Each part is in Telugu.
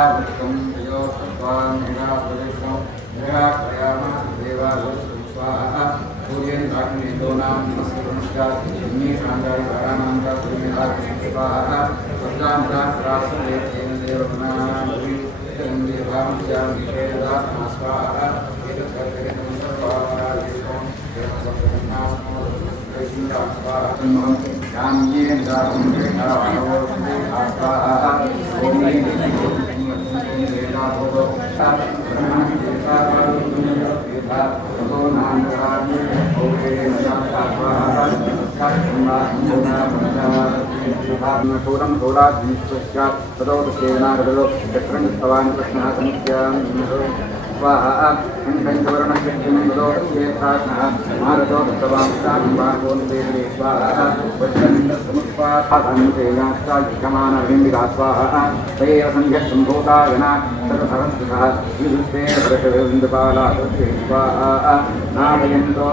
निरावृतम तयो तत्वा निरावृतम निराकयामा देवावृतम स्वाहा सूर्यं अग्निदो नाम नमस्ते नमस्कार यज्ञे शांगारि वाराणां का सूर्य आग्नि स्वाहा। सद्दां राष्ट्रासने तेन देवगुणानां भूमि तेन देवां जामि देवा स्वाहा। एतत् कर्तरे नमस्कार स्वाहा देवं देवं स्वाहा स्वाहा पूरं घोडाधीश्वस्य ततो सेनागतो चक्रं भवान् कृष्णः समुद्यां स्वाहा शङ्खञ्चवर्णशक्तिमन्दो वेत्थाग्नः मारतो दत्तवांसां बाहोन्देवे स्वाहा वज्रमिन्द्रसमुत्पादन्तेनाष्टाधिकमानविन्दिका स्वाहा तयेव सन्ध्यसम्भूतायना सर्वसहस्रः युधुस्ते प्रकटविन्दपालाकृते स्वाहा नादयन्तो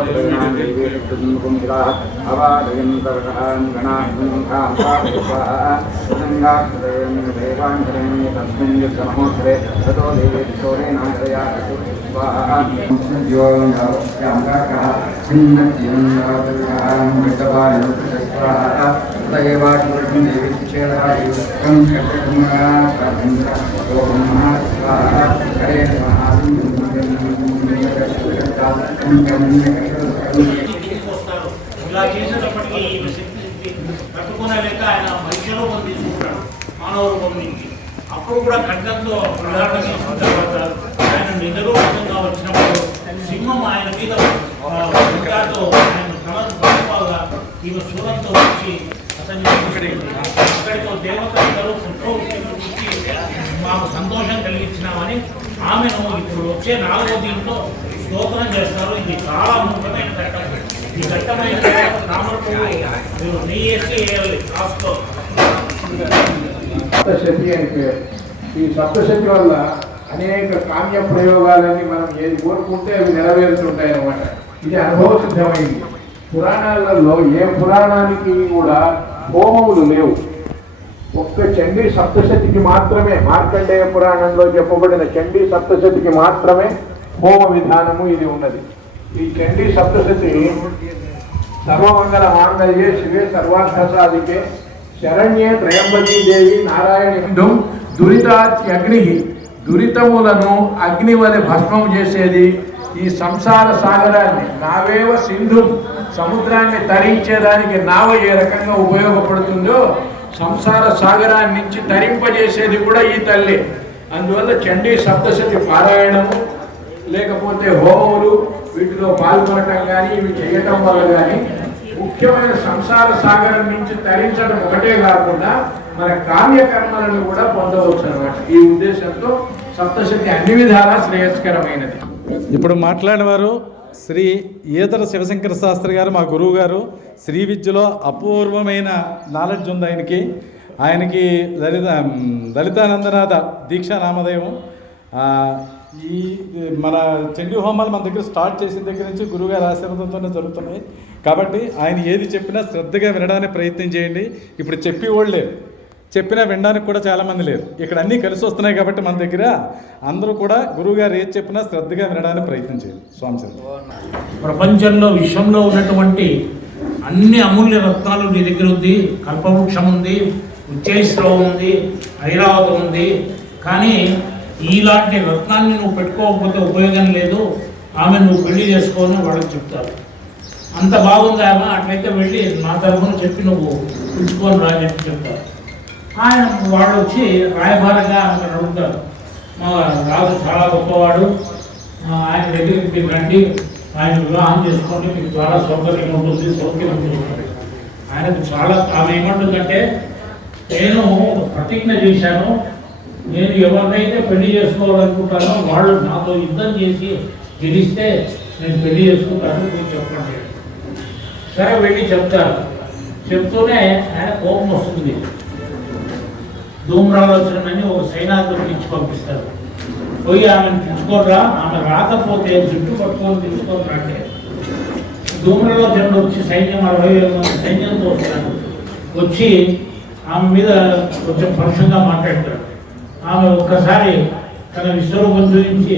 देवेशुम्भुमिराः अवादयन्तरकाङ्गणाङ्गां स्वाहा सङ्गाक्षरेण देवाङ्गरेण तस्मिन् युद्धमहोत्सवे ततो देवेश्वरेणादया ఇలా చేసేటప్పటికీ ఈమె శక్తి తట్టుకోలేక ఆయన మనిషి రూపం తీసుకుంటాడు. మానవ రూపం నుంచి అప్పుడు కూడా ఖడ్గంతో ప్రధానంగా ఆయన నిజరూపంగా వచ్చినప్పుడు సింహం ఆయన మీద ఆ, ఆయన తలను పడిపోగా ఈమె శూలంతో వచ్చి అతన్ని తీసుకెళ్ళింది. అక్కడితో దేవతలు పుట్టించి మాకు సంతోషం కలిగించినామని ఆమెను ఇప్పుడు వచ్చే నాలుగో దీంట్లో స్తోత్రం చేస్తారు. ఇది చాలా ముఖ్యమైన ఘట్టం. ఈ ఘట్టమైన తర్వాత మీరు నెయ్యి వేయాలి లాస్ట్లో సప్తశతి అని పేరు. ఈ సప్తశతి వల్ల అనేక కామ్య ప్రయోగాలన్నీ మనం ఏది కోరుకుంటే అవి నెరవేరుతుంటాయి అన్నమాట. ఇది అనుభవసిద్ధమైంది పురాణాలలో ఏ పురాణానికి కూడా హోమములు లేవు. ఒక్క చండీ సప్తశతికి మాత్రమే మార్కండేయ పురాణంలో చెప్పబడిన చండీ సప్తశతికి మాత్రమే హోమ విధానము ఇది ఉన్నది. ఈ చండీ సప్తశతి సర్వమంగళ మాంగళ్యే శివే సర్వార్థసాధికే శరణ్యే త్రయంబకీ దేవి నారాయణ దురితాతి అగ్ని దురితములను అగ్ని వలె భస్మం చేసేది ఈ సంసార సాగరాన్ని. నావేవ సింధు? సముద్రాన్ని తరించేదానికి నావ ఏ రకంగా ఉపయోగపడుతుందో సంసార సాగరాన్ని నుంచి తరింపజేసేది కూడా ఈ తల్లి. అందువల్ల చండీ సప్తశతి పారాయణము లేకపోతే హోమములు వీటిలో పాల్గొనటం కానీ ఇవి చేయటం వల్ల కానీ ముఖ్యమైన సంసార సాగరం నుంచి తరించడం ఒకటే కాకుండా మన కామ్యకర్మలను కూడా పొందవచ్చు అనమాట ఈ ఉద్దేశంతో సప్తశక్తి అన్ని విధాలా శ్రేయస్కరమైనది. ఇప్పుడు మాట్లాడేవారు శ్రీ ఈతర శివశంకర శాస్త్రి గారు మా గురువు గారు. శ్రీ విద్యలో అపూర్వమైన నాలెడ్జ్ ఉంది ఆయనకి. ఆయనకి లలిత లలితానందనాథ దీక్షా నామధేయం. ఈ మన చండీ హోమాలు మన దగ్గర స్టార్ట్ చేసిన దగ్గర నుంచి గురువుగారి ఆశీర్వాదంతోనే జరుగుతున్నాయి. కాబట్టి ఆయన ఏది చెప్పినా శ్రద్ధగా వినడానికి ప్రయత్నం చేయండి. ఇప్పుడు చెప్పేవాళ్ళు లేరు. చెప్పినా వినడానికి కూడా చాలామంది లేరు. ఇక్కడ అన్నీ కలిసి వస్తున్నాయి కాబట్టి మన దగ్గర అందరూ కూడా గురువుగారు ఏది చెప్పినా శ్రద్ధగా వినడానికి ప్రయత్నం చేయాలి. స్వామి ప్రపంచంలో విశ్వంలో ఉన్నటువంటి అన్ని అమూల్య రత్నాలు నీ దగ్గర ఉంది. కల్పవృక్షం ఉంది ఉచ్చైశ్రవం ఉంది ఐరావతం ఉంది. కానీ ఇలాంటి రత్నాన్ని నువ్వు పెట్టుకోకపోతే ఉపయోగం లేదు. ఆమె నువ్వు పెళ్ళి చేసుకోవాలని వాళ్ళకి చెప్తారు. అంత బాగుంది ఆమె. అట్లయితే వెళ్ళి నా తరఫున చెప్పి నువ్వు పిలుచుకొని రా చెప్పి చెప్తారు. ఆయన వాళ్ళు వచ్చి రాయబారంగా ఆమెను అడుగుతారు మా రాజు చాలా గొప్పవాడు. ఆయన దగ్గరికి మీరు రండి. ఆయన వివాహం చేసుకోండి. మీకు చాలా సౌకర్యం ఉంటుంది సౌకర్యం ఉంటుంది. ఆయనకు చాలా ఆమె ఏమంటుందంటే నేను ప్రతిజ్ఞ చేశాను. నేను ఎవరినైతే పెళ్ళి చేసుకోవాలనుకుంటానో వాళ్ళు నాతో యుద్ధం చేసి గెలిస్తే నేను పెళ్ళి చేసుకుంటాను మీరు చెప్పండి. సరే వెళ్ళి చెప్తారు. చెప్తూనే ఆయన కోపం వస్తుంది. ధూమ్రాలోచనని ఒక సైనాధిపతికి ఇచ్చి పంపిస్తారు పోయి ఆమెను తీసుకోరా ఆమె రాకపోతే జుట్టు పట్టుకొని తీసుకోరా అంటే. ధూమ్రలోచనుడు వచ్చి సైన్యం అరవై వేల మంది సైన్యంతో వస్తాడు. వచ్చి ఆమె మీద కొంచెం పరుషంగా మాట్లాడతాడు. ఆమె ఒక్కసారి తన విశ్వరూపం చూపించి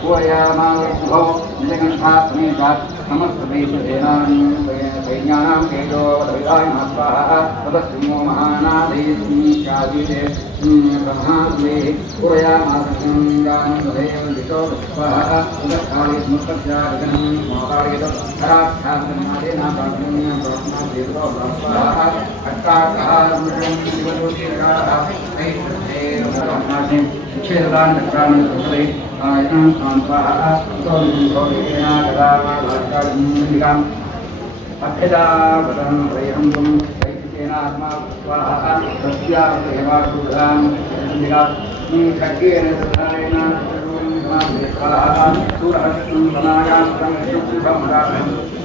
पूरयामावृभो निजगन्धात्मेकात् समस्तदेशसेनान्वैज्ञानां तेजोदविदायमास्वाः तदस्मो महानादेशीकादिते ब्रह्माद्वे पूरयामासङ्गानुदेवदिशोस्वः उदकालिस्मृतस्यादिगणं मोदालितराख्यासनादेनादाग्रण्यब्रह्मादेवो स्वाहा अट्टाकः मृगं शिवलोकिकाः नैष्ठे प्रार्थनीयं प्रार्थना देवो स्वाहा अट्टाकहारमृतं शिवज्योतिर्गाः नैषधेरमरणाशिं क्षेत्रदान चक्राणि सुखदे आयनं स्वाहा सोमिना कदामालाकालिकाम् अभ्यदापदं प्रयन्तं वैदिकेनात्मा स्वाहा तस्यादेवासुधां चण्डिका खड्गेन सुधारेण स्वाहा सूरहस्तं समायां संयुक्तमराहं सुदिव्याचण्डिका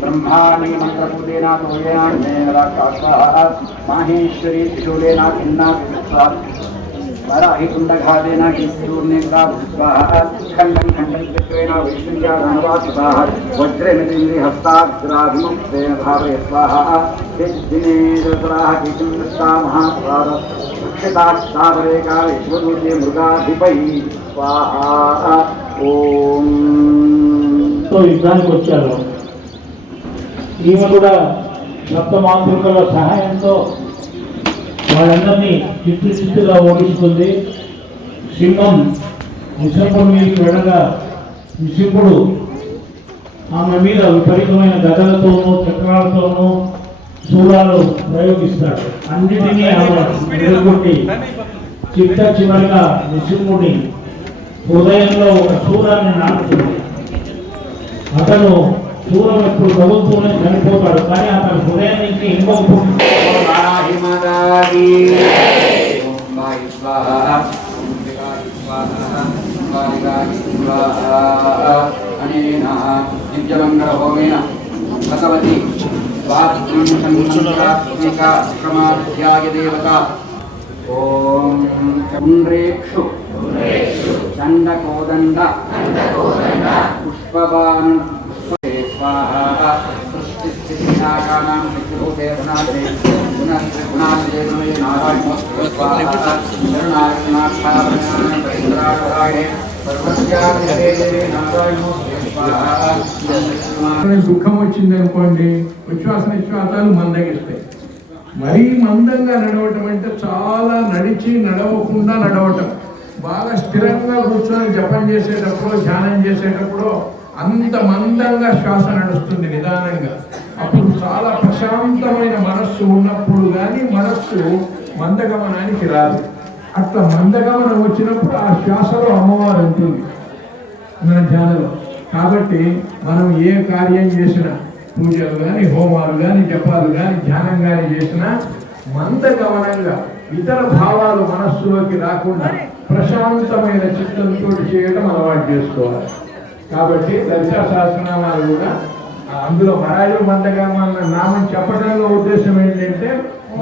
ब्रह्माणी मंत्रपूदेना तोयेनाथ माहेश्वरी त्रिशूलेना खिन्ना वराहि कुण्डघातेन किशूर्णेन्द्राभूत्वाः खण्डं वैष्णव्या धनवासुताः स्वाहा दिने विश्वदूते स्वाहा तो को चलो ఈమె కూడా రక్త మాతృకల సహాయంతో వాళ్ళందరినీ చిత్తు చిత్తుగా ఓడించుకుంది. సింహం నిశంపుడు మీదకి వెళ్ళగా నిశంపుడు ఆమె మీద విపరీతమైన గదలతోనూ చక్రాలతోనూ శూలాలు ప్రయోగిస్తాడు. అన్నిటినీ ఆమె ఎదుర్కొట్టి చిట్ట చివరిగా నిశంపుడి హృదయంలో ఒక శూలాన్ని నాటుతుంది అతను శూలం ఎప్పుడు ప్రభుత్వంలో చనిపోతాడు. కానీ అతని హృదయం నుంచి ఇంకొక అనేన భగవతి ఓం చంద్రేక్షు చండకోదండ పుష్పబాణ దుఃఖం వచ్చింది అనుకోండి విశ్వాస నిశ్వాసాలు మందగిస్తాయి. మరీ మందంగా నడవటం అంటే చాలా నడిచి నడవకుండా నడవటం. బాగా స్థిరంగా కూర్చొని జపం చేసేటప్పుడు ధ్యానం చేసేటప్పుడు అంత మందంగా శ్వాస నడుస్తుంది నిదానంగా. అప్పుడు చాలా ప్రశాంతమైన మనస్సు ఉన్నప్పుడు కానీ మనస్సు మందగమనానికి రాదు. అట్లా మందగమనం వచ్చినప్పుడు ఆ శ్వాసలో అమ్మవారు ఉంటుంది. మన ధ్యానంలో. కాబట్టి మనం ఏ కార్యం చేసినా పూజలు కానీ హోమాలు కానీ జపాలు కానీ ధ్యానం కానీ చేసినా మంద గమనంగా ఇతర భావాలు మనస్సులోకి రాకుండా ప్రశాంతమైన చిత్తంతో చేయడం అలవాటు చేసుకోవాలి. కాబట్టి లలితా సహస్రనామాలు కూడా అందులో మరాజు మందగా మన నామం చెప్పడంలో ఉద్దేశం ఏంటంటే ॐ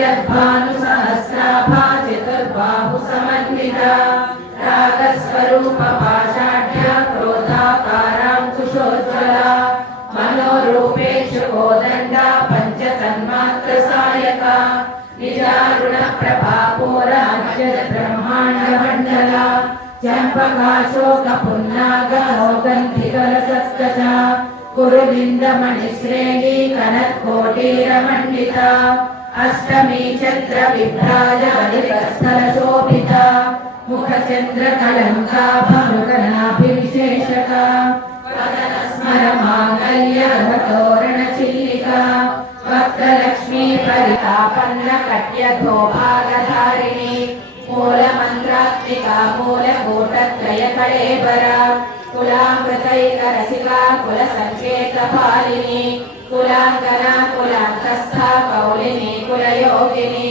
उद्यद्भानुसहस्राभा चतुर्बाहुसमन्विता रागस्वरूपपाषाढ्या क्रोधाकाराङ्कुशोज्ज्वला मनोरूपेषु कोदण्डा पञ्चतन्मात्रसायका निजारुणप्रभापूराज्यब्रह्माण्डमण्डला चम्पकाशोकपुन्नागमोगन्धिकलसत्कचा कुरुलिन्दमणिश्रेणी कनत्कोटीरमण्डिता అష్టమీ చంద్ర విభ్రాజోభిత ముఖ చంద్ర కళంకాభానుకనాభివిశేషక పదన స్మర మాంగల్య తోరణ చిల్లిక భక్తలక్ష్మీ పరితాపన్న కట్యధోభాగధారిణి మూల మంత్రాత్మికా మూల కూటత్రయ కళేపర కులామృతైక రసికా కుల సంకేత పాలిని కులాంతర కుల అంతస్థ కౌలిని కులయోగిని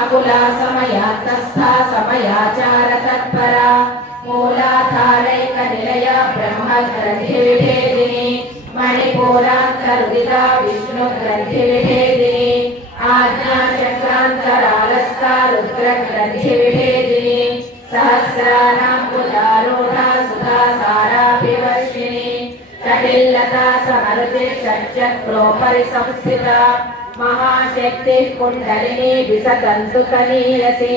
అకుల సమయాంతస్థ సమయాచార తత్పర మూలాధారైక నిలయ బ్రహ్మ గ్రంథి విభేదిని షటిల్లతా సమరుతి షట్చక్రోపరి సంస్థిత మహాశక్తి కుండలిని విసతంతుకనీలసి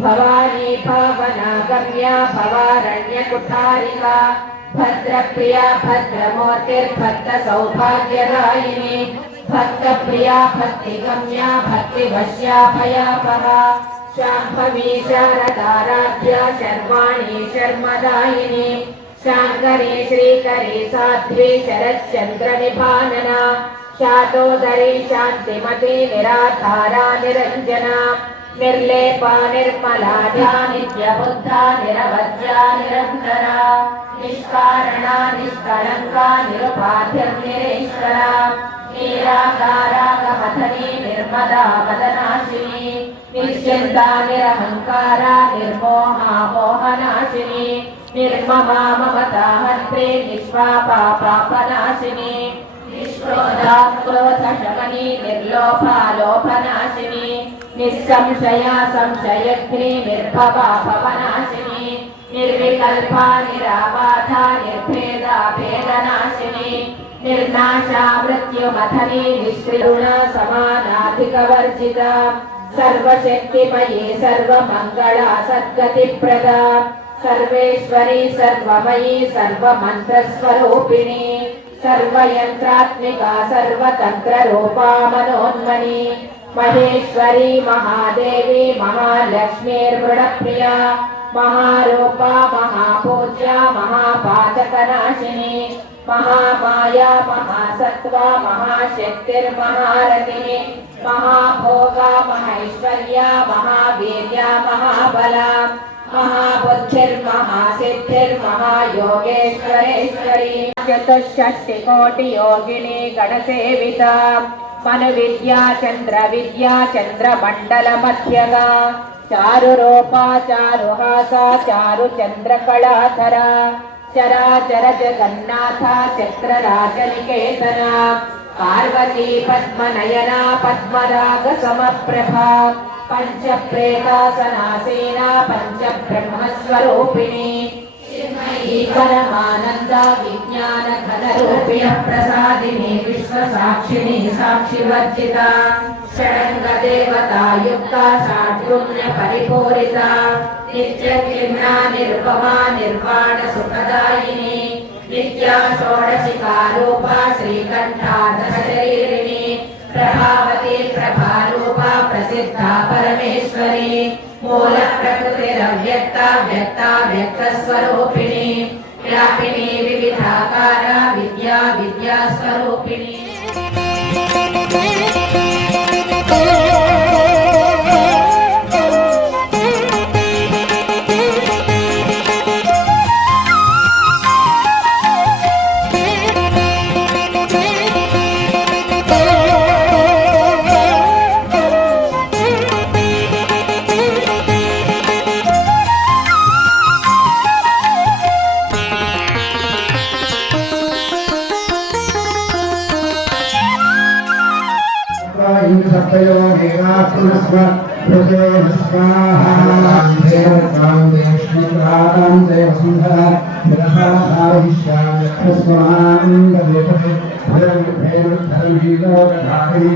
భవానీ భావనాగమ్యా భవారణ్యకుఠారిక భద్రప్రియా భద్రమూర్తిర్భక్త సౌభాగ్యదాయిని భక్తప్రియా భక్తిగమ్యా భక్తివశ్యా భయాపహ. శాంభవీ శారదారాధ్య శర్వాణి శర్మదాయిని. शाङ्करी श्रीकरी साध्वी शरच्चन्द्रनिभानना शातोदरी शान्तिमती निराधारा निरञ्जना निर्लेपा निर्मला नित्यबुद्धा निरवध्या निरन्तरा निष्कारणा निष्कलङ्का निरुपाधिर्निरेश्वरा नीराकारागमथनी निर्मदा मदनाशिनी निश्चिन्ता निरहङ्कारा निर्मोहा मोहनाशिनी నిర్మమామతాహత్రే మమతాహత్రే నిష్పాపా నిర్లోపాలోపనాశిని నిస్సంశయా సంశయగ్ని నిర్భవాపవనాశిని నిర్వికల్పా నిరాబాధ నిర్భేద భేదనాశిని నిర్నాశా మృత్యుమథని నిశ్రుణ సమానాధికవర్జిత సర్వశక్తిమయే సర్వమంగళ సద్గతిప్రద सर्वेश्वरी सर्वमयी सर्वमन्त्रस्वरूपिणी, सर्वयन्त्रात्मिका सर्वतन्त्ररूपा मनोन्मनी महेश्वरी महादेवी महालक्ष्मीर्मृडप्रिया महारूपा महापूज्या महापातकनाशिनी महामाया महासत्त्वा महाशक्तिर्महारतिः महाभोगा महैश्वर्या महावीर्या महाबला महाबुद्धिर्महासिद्धिर्महायोगेश्वरेश्वरी चतुष्षष्टिकोटियोगिनी गणसेविता मनुविद्या चन्द्रविद्या चन्द्रमण्डलमध्यगा चारुरूपा चारुहासा चारुचन्द्रकलाधरा चराचर जगन्नाथा चक्रराजनिकेतना पार्वती पद्मनयना पद्मरागसमप्रभा పంచప్రేతాసనాసేన పంచబ్రహ్మస్వరూపిణి. పరమానంద విజ్ఞాన కలరూపిణ ప్రసాదిని విశ్వసాక్షిణి సాక్షివర్జిత. షడంగ దేవతాయుక్త షాడ్రుణ్య పరిపూరిత. నిత్యకిమ్నా నిర్భమా నిర్వాణ సుఖదాయిని. నిత్యా షోడశికారూప శ్రీకంఠాద मूलप्रकृतिरव्यक्ता व्यक्ता व्यक्तस्वरूपिणी। व्यापिनी विविधाकारा विद्या विद्यास्वरूपिणी। त्रयो मेघात्मस्व प्रचोद स्वाहा देव कान्तेष्णिकां देव सुन्दरा विरहाविश्यामस्मान् देवते भैरव भैरव धर्मीलोकधारी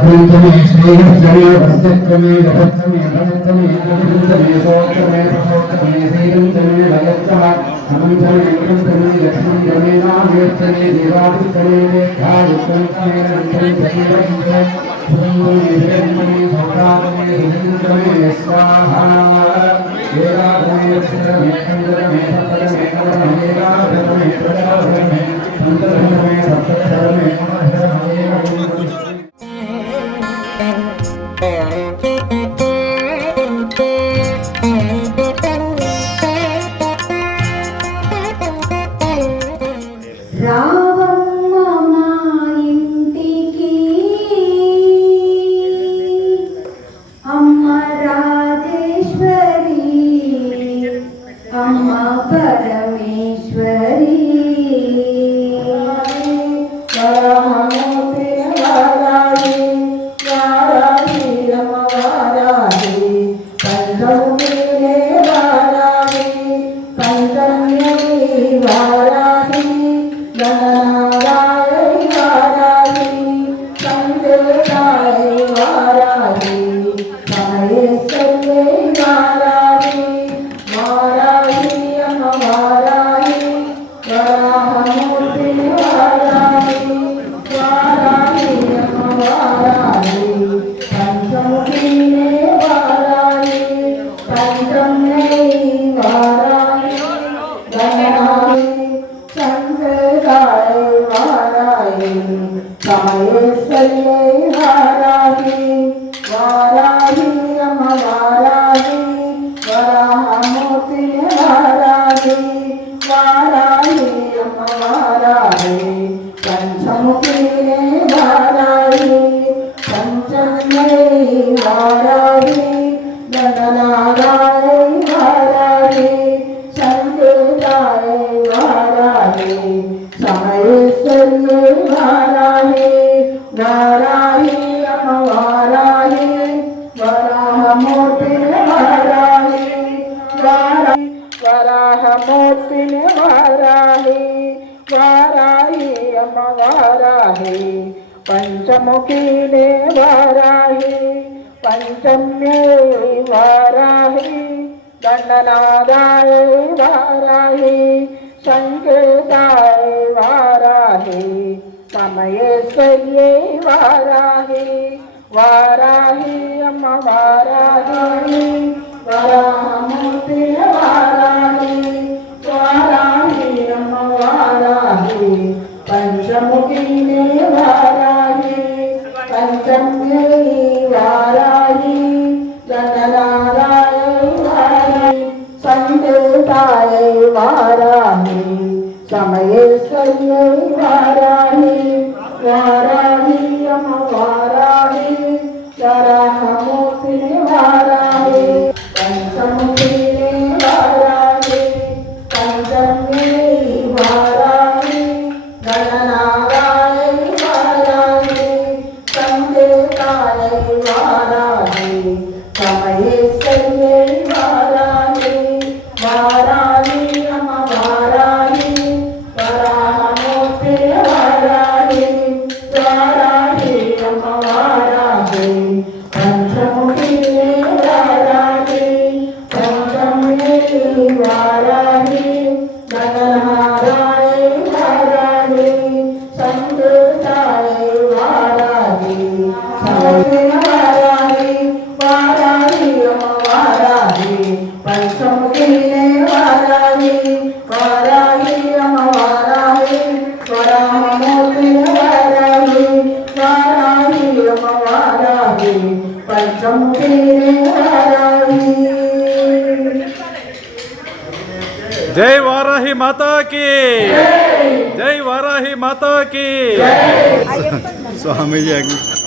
శ్రీకృష్ణమే శ్రీకృష్ణమే రసమే రసమే ीतम् तमे सोक्षमे प्रसोक्षमे शैलं तमे भयत्तः समं तमे अङ्गं तमे लक्ष्मं तमे नामेष्टमे देवादिस्तमे देखायुक्तं तमे रन्तं तमेरं सुन्दमे हिरण्यमे सौरागमे सुन्दमे स्वाहा एकादमे अक्षरमे चन्द्रमे सप्तमे कलमे एकादमे प्रजापरमे सन्तरमे सप्तरमे मनोहरमे Thank you. దండనాదాయ వారాహి సంకేతాయ వారాహి సమయేశ్వర్యై వారాహి వారాహి అమ్మ వారాహి వరాహమూర్తి వారాహి వారాహి అమ్మ వారాహి పంచముఖినే వారాహి పంచమ్యై వారాహి గణనారాయ వారాహి సందేశాయ వారాహి సమయేశ్వర్యై వారాహి వారాహి అమ్మ వారాహి వరాహమూర్తిని जय वाराही माता की। जय। वाराही माता की। स्वामी जी